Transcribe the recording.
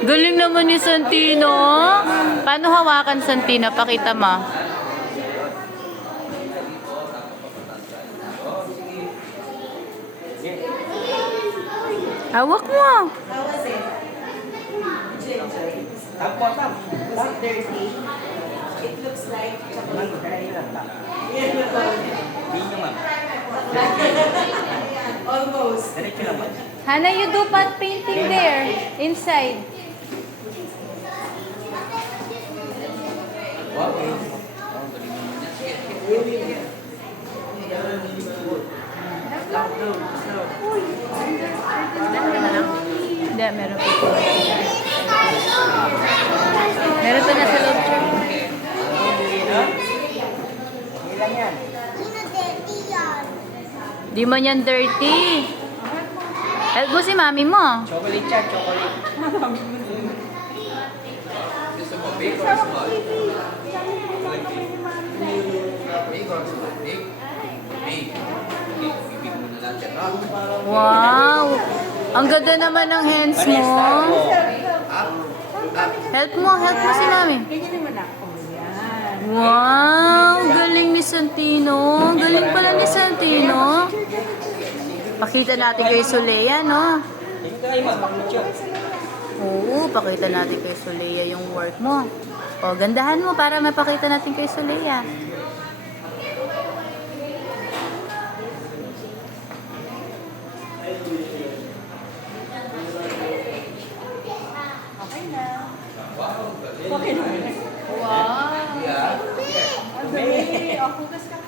Galing naman ni Santino. Paano hawakan, Santino? Pakita mo. Hawak mo. How was it? Was it dirty? It looks like chocolate. Almost. Hana, you do pot painting there, inside. Hindi, meron pa. Meron pa nasa loob, sir. Di man yan dirty. Help mo si mami mo. Chocolate yan, chocolate. Gusto mo big or small? Big or small? Big? Big. Bibig mo na natin. Wow! Ang ganda naman ng hands mo. Help mo si mami. Ganyan naman ako. Yan. Wow! Galing ni Santino. Galing pala ni Santino. Pakita natin kay Solea, no? Oo, pakita natin kay Solea yung work mo. O, gandahan mo para mapakita natin kay Solea. Okay na. Okay na. Wow! Yeah. Ang dali. Focus ka